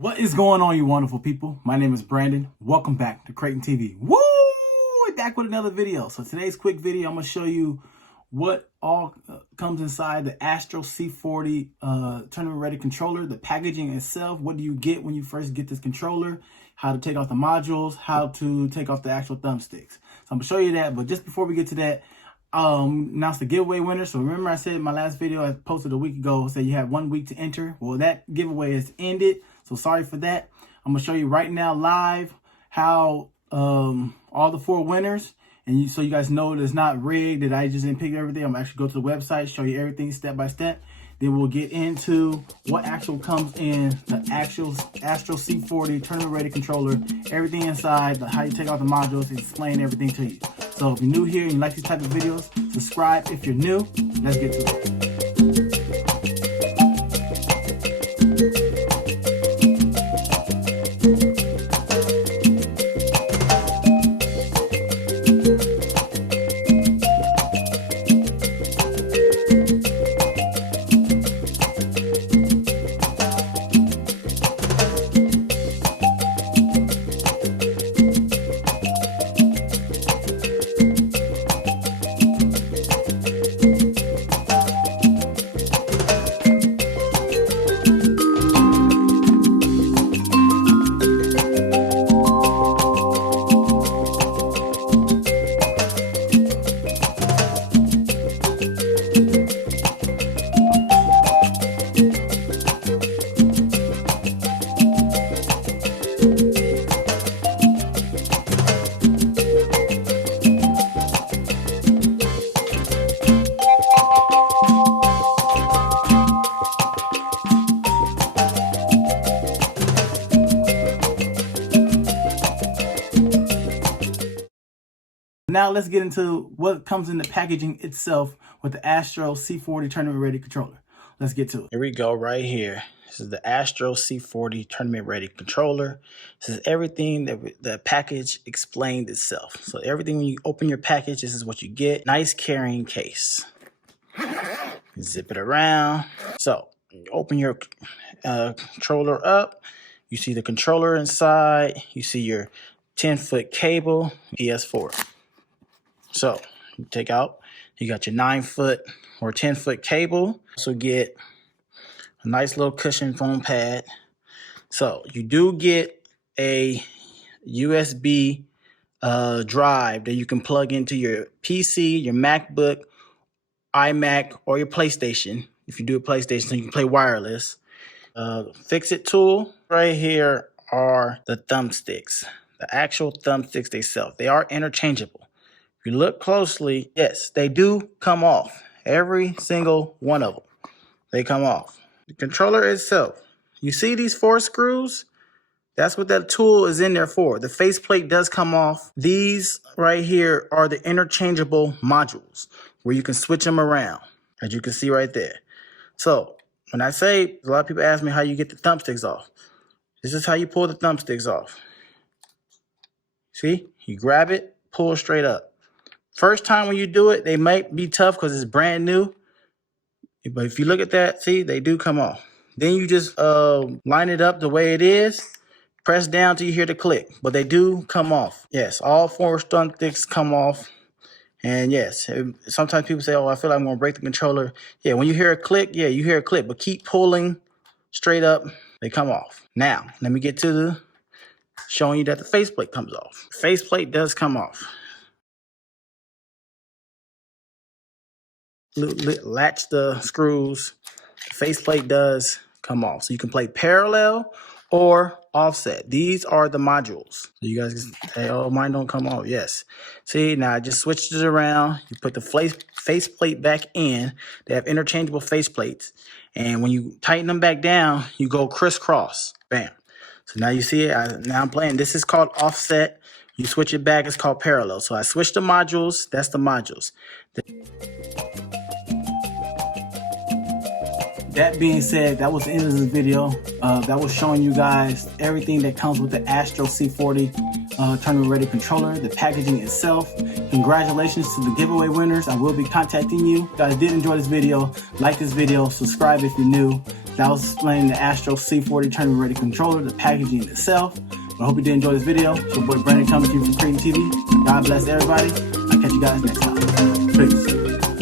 What is going on, you wonderful people? My name is Brandon. Welcome back to Crayton TV. Woo! We're back with another video. So today's quick video, I'm going to show you what all comes inside the Astro C40 tournament ready controller, the packaging itself. What do you get when you first get this controller? How to take off the modules, how to take off the actual thumbsticks. So I'm going to show you that. But just before we get to that, announced the giveaway winner. So remember I said in my last video I posted a week ago, said you had 1 week to enter. Well, that giveaway has ended. So sorry for that. I'm going to show you right now live how all the 4 winners, and so you guys know that it's not rigged, that I just didn't pick everything. I'm actually go to the website, show you everything step by step. Then we'll get into what actual comes in the actual Astro C40 tournament ready controller, everything inside, how you take out the modules, and explain everything to you. So if you're new here and you like these type of videos, subscribe if you're new. Let's get to it. Now let's get into what comes in the packaging itself with the Astro C40 tournament ready controller. Let's get to it. Here we go right here. This is the Astro C40 tournament ready controller. This is everything that the package explained itself. So everything when you open your package, this is what you get. Nice carrying case. Zip it around. So you open your controller up. You see the controller inside. You see your 10-foot cable, PS4. So you take out, you got your 9-foot or 10-foot cable. Also get a nice little cushion foam pad. So you do get a USB drive that you can plug into your PC, your MacBook, iMac, or your PlayStation. If you do a PlayStation, so you can play wireless. Fix-it tool. Right here are the thumbsticks, the actual thumbsticks themselves. They are interchangeable. If you look closely, yes, they do come off. Every single one of them, they come off. The controller itself, you see these 4 screws? That's what that tool is in there for. The faceplate does come off. These right here are the interchangeable modules where you can switch them around, as you can see right there. So when I say, a lot of people ask me how you get the thumbsticks off. This is how you pull the thumbsticks off. See, you grab it, pull straight up. First time when you do it, they might be tough because it's brand new. But if you look at that, see, they do come off. Then you just line it up the way it is. Press down till you hear the click. But they do come off. Yes, all 4 thumbsticks come off. And yes, sometimes people say, oh, I feel like I'm going to break the controller. Yeah, when you hear a click, yeah, you hear a click. But keep pulling straight up. They come off. Now, let me get to the showing you that the faceplate comes off. Faceplate does come off. Latch the screws. The faceplate does come off. So you can play parallel or offset. These are the modules. So you guys can say, oh, mine don't come off. Yes. See, now I just switched it around. You put the faceplate back in. They have interchangeable faceplates. And when you tighten them back down, you go crisscross. Bam. So now you see it. Now I'm playing. This is called offset. You switch it back. It's called parallel. So I switched the modules. That's the modules. That being said, that was the end of the video. That was showing you guys everything that comes with the Astro C40 tournament ready controller, the packaging itself. Congratulations to the giveaway winners. I will be contacting you. If you guys did enjoy this video, like this video, subscribe if you're new. That was explaining the Astro C40 Tournament Ready controller, the packaging itself. I hope you did enjoy this video. It's your boy Brandon coming to you from Crayton TV. God bless everybody. I'll catch you guys next time. Peace.